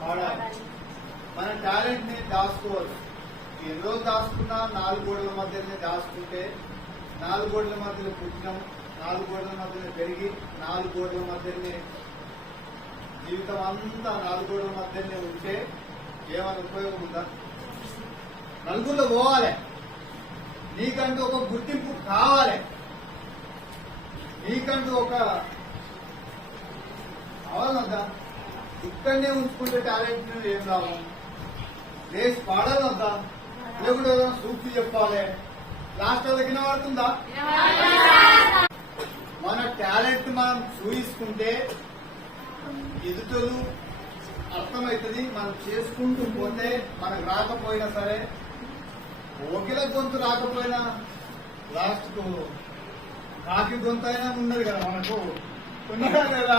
వాడాలి మన టాలెంట్ని దాచుకోవచ్చు ఎన్ని రోజులు దాచుకున్నా నాలుగు గోడల మధ్యనే దాచుకుంటే నాలుగు గోడల మధ్యలో పుట్టినాం నాలుగు గోడల మధ్యనే పెరిగి నాలుగు గోడల మధ్యనే జీవితం అంతా నాలుగు గోడల మధ్యనే ఉంటే ఏమైనా ఉపయోగం ఉందా? నలుగురిలో పోవాలి. నీకంటూ ఒక గుర్తింపు కావాలి. నీకంటూ ఒక కావాలొద్దా ఇక్కడనే ఉంచుకుంటే టాలెంట్ ఏం లాభం లేచి పాడాలొద్దా లేకుంటే ఏదైనా సూక్తి చెప్పాలి? లాస్ట్ దగ్గర పడుతుందా మన టాలెంట్ మనం చూసుకుంటే ఎదుటలు అర్థమవుతుంది మనం చేసుకుంటూ పోతే మనకు రాకపోయినా సరే ఒకేలా గొంతు రాకపోయినా లాస్ట్ కాకి గొంతు అయినా ఉన్నది కదా మనకు. ఉన్నదా లేదా?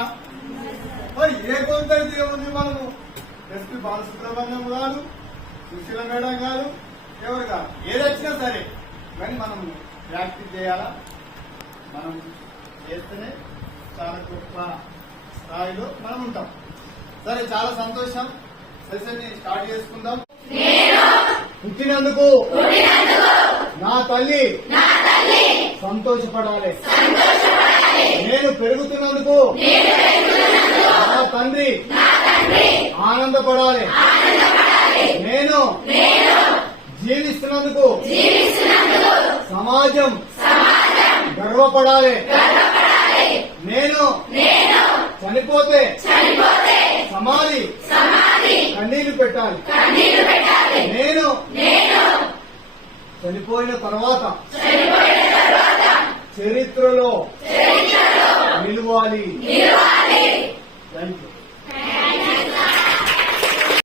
మరి ఏ అయితే ఉంది మనము? ఎస్పి బాలసుబ్రహ్మణ్యం కాదు సుశీల మేడం కాదు ఎవరు కాదు ఏదొచ్చినా సరే. కానీ మనం ప్రాక్టీస్ చేయాలా? మనం చేస్తేనే చాలా గొప్ప స్థాయిలో మనం ఉంటాం. సరే చాలా సంతోషం. సెషన్ని స్టార్ట్ చేసుకుందాం. పుట్టినందుకు. నా తల్లి. సంతోషపడాలి. నేను పెరుగుతున్నందుకు. ఆనందపడాలి. నేను జీవిస్తున్నందుకు సమాజం గర్వపడాలి. నేను చనిపోతే సమాధి కన్నీళ్ళు పెట్టాలి. నేను చనిపోయిన తర్వాత చరిత్రలో నిలవాలి. Thank you